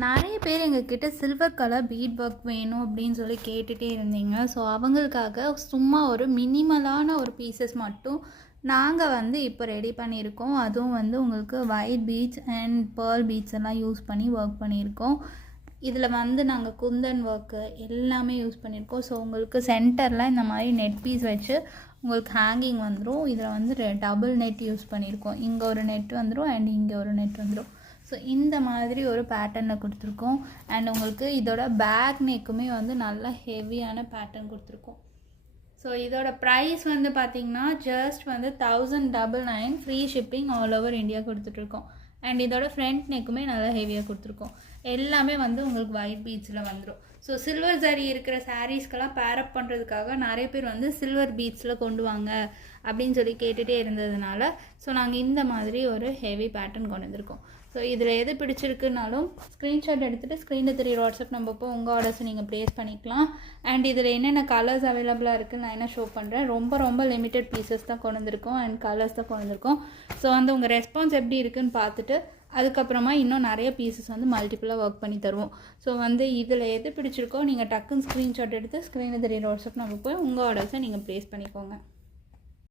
நிறைய பேர் எங்ககிட்ட சில்வர் கலர் பீட் ஒர்க் வேணும் அப்படின்னு சொல்லி கேட்டுகிட்டே இருந்தீங்க. ஸோ அவங்களுக்காக சும்மா ஒரு மினிமலான ஒரு பீசஸ் மட்டும் நாங்கள் இப்போ ரெடி பண்ணியிருக்கோம். அதுவும் உங்களுக்கு white beads and pearl beads எல்லாம் யூஸ் பண்ணி ஒர்க் பண்ணியிருக்கோம். இதில் நாங்கள் குந்தன் ஒர்க்கு எல்லாமே யூஸ் பண்ணியிருக்கோம். ஸோ உங்களுக்கு சென்டரில் இந்த மாதிரி நெட் பீஸ் வச்சு உங்களுக்கு ஹேங்கிங் வந்துடும். இதில் டபுள் நெட் யூஸ் பண்ணியிருக்கோம். இங்கே ஒரு நெட் வந்துடும் அண்ட் இங்கே ஒரு நெட் வந்துடும். ஸோ இந்த மாதிரி ஒரு பேட்டர்னில் கொடுத்துருக்கோம். அண்ட் உங்களுக்கு இதோட பேக் நெக்குமே நல்லா ஹெவியான பேட்டர்ன் கொடுத்துருக்கோம். ஸோ இதோட ப்ரைஸ் பார்த்திங்கன்னா just 1999 free shipping all over India கொடுத்துட்ருக்கோம். அண்ட் இதோட ஃப்ரண்ட் நெக்குமே நல்லா ஹெவியாக கொடுத்துருக்கோம். எல்லாமே உங்களுக்கு ஒயிட் பீட்ஸில் வந்துடும். ஸோ சில்வர் ஜரி இருக்கிற சாரீஸ்க்கெல்லாம் பேரப் பண்ணுறதுக்காக நிறைய பேர் சில்வர் பீட்ஸில் கொண்டு வாங்க அப்படின்னு சொல்லி கேட்டுகிட்டே இருந்ததுனால ஸோ நாங்கள் இந்த மாதிரி ஒரு ஹெவி பேட்டர்ன் கொண்டு வந்திருக்கோம். ஸோ இதில் எது பிடிச்சிருக்குனாலும் ஸ்க்ரீன்ஷாட் எடுத்துகிட்டு ஸ்க்ரீனில் தெரிய வாட்ஸ்அப் நம்பருக்கு உங்கள் ஆர்டர்ஸை நீங்கள் ப்ளேஸ் பண்ணிக்கலாம். அண்ட் இதில் என்னென்ன கலர்ஸ் அவைலபிளாக இருக்குதுன்னு நான் என்ன ஷோ பண்ணுறேன். ரொம்ப லிமிட்டட் பீசஸ் தான் கொண்டு வந்திருக்கோம் அண்ட் கலர்ஸ் தான் கொண்டு வந்திருக்கோம். ஸோ உங்கள் ரெஸ்பான்ஸ் எப்படி இருக்குதுன்னு பார்த்துட்டு அதுக்கப்புறமா இன்னும் நிறைய பீசஸ் மல்டிப்புளாக ஒர்க் பண்ணி தருவோம். ஸோ இதில் எது பிடிச்சிருக்கோ நீங்கள் டக்குன்னு ஸ்க்ரீன்ஷாட் எடுத்து ஸ்க்ரீனில் தெரிய வாட்ஸ்அப் நம்பருக்கு போய் உங்கள் ஆர்டர்ஸை நீங்கள் ப்ளேஸ் பண்ணிக்கோங்க.